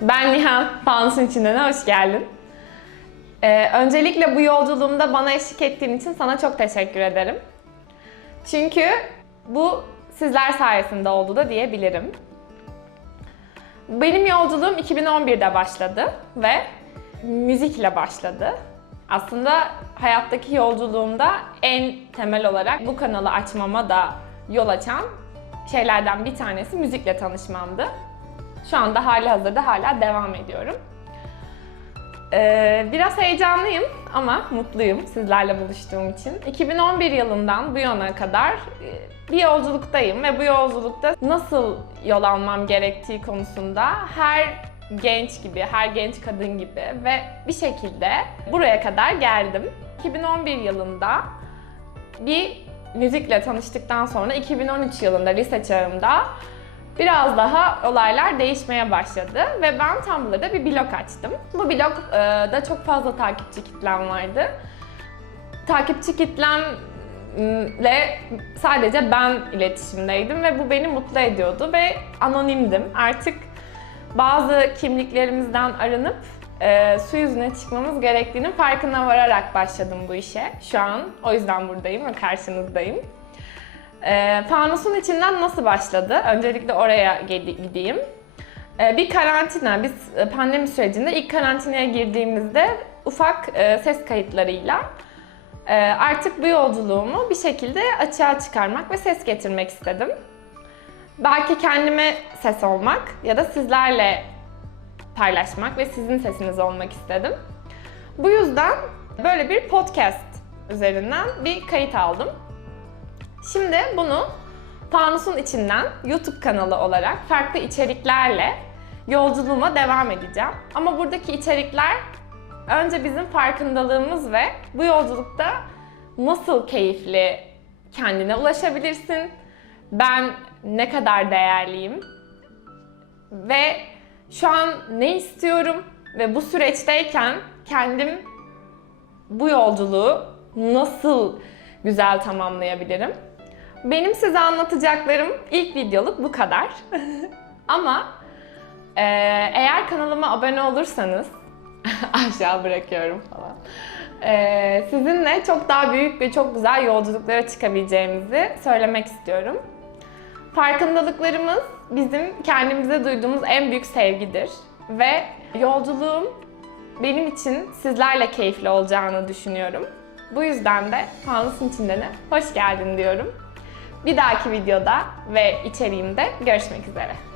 Ben Nihan, Fanusun içinden hoş geldin. Ee, öncelikle bu yolculuğumda bana eşlik ettiğin için sana çok teşekkür ederim. Çünkü bu sizler sayesinde oldu da diyebilirim. Benim yolculuğum 2011'de başladı ve müzikle başladı. Aslında hayattaki yolculuğumda en temel olarak bu kanalı açmama da yol açan şeylerden bir tanesi müzikle tanışmamdı. Şu anda hali hazırda hala devam ediyorum. Ee, biraz heyecanlıyım ama mutluyum sizlerle buluştuğum için. 2011 yılından bu yana kadar e, bir yolculuktayım ve bu yolculukta nasıl yol almam gerektiği konusunda her genç gibi, her genç kadın gibi ve bir şekilde buraya kadar geldim. 2011 yılında bir müzikle tanıştıktan sonra 2013 yılında lise çağımda biraz daha olaylar değişmeye başladı ve ben Tumblr'da bir blog açtım. Bu blogda çok fazla takipçi kitlem vardı. Takipçi kitlemle sadece ben iletişimdeydim ve bu beni mutlu ediyordu ve anonimdim. Artık bazı kimliklerimizden arınıp e, su yüzüne çıkmamız gerektiğinin farkına vararak başladım bu işe. Şu an o yüzden buradayım ve karşınızdayım. E, fanusun içinden nasıl başladı? Öncelikle oraya gid- gideyim. E, bir karantina, biz e, pandemi sürecinde ilk karantinaya girdiğimizde ufak e, ses kayıtlarıyla e, artık bu yolculuğumu bir şekilde açığa çıkarmak ve ses getirmek istedim. Belki kendime ses olmak ya da sizlerle paylaşmak ve sizin sesiniz olmak istedim. Bu yüzden böyle bir podcast üzerinden bir kayıt aldım. Şimdi bunu Fanus'un içinden YouTube kanalı olarak farklı içeriklerle yolculuğuma devam edeceğim. Ama buradaki içerikler önce bizim farkındalığımız ve bu yolculukta nasıl keyifli kendine ulaşabilirsin, ben ne kadar değerliyim ve şu an ne istiyorum ve bu süreçteyken kendim bu yolculuğu nasıl güzel tamamlayabilirim? Benim size anlatacaklarım ilk videoluk bu kadar. Ama eee, eğer kanalıma abone olursanız aşağı bırakıyorum falan. Eee, sizinle çok daha büyük ve çok güzel yolculuklara çıkabileceğimizi söylemek istiyorum. Farkındalıklarımız bizim kendimize duyduğumuz en büyük sevgidir ve yolculuğum benim için sizlerle keyifli olacağını düşünüyorum. Bu yüzden de Fanusun içindene hoş geldin diyorum. Bir dahaki videoda ve içeriğimde görüşmek üzere.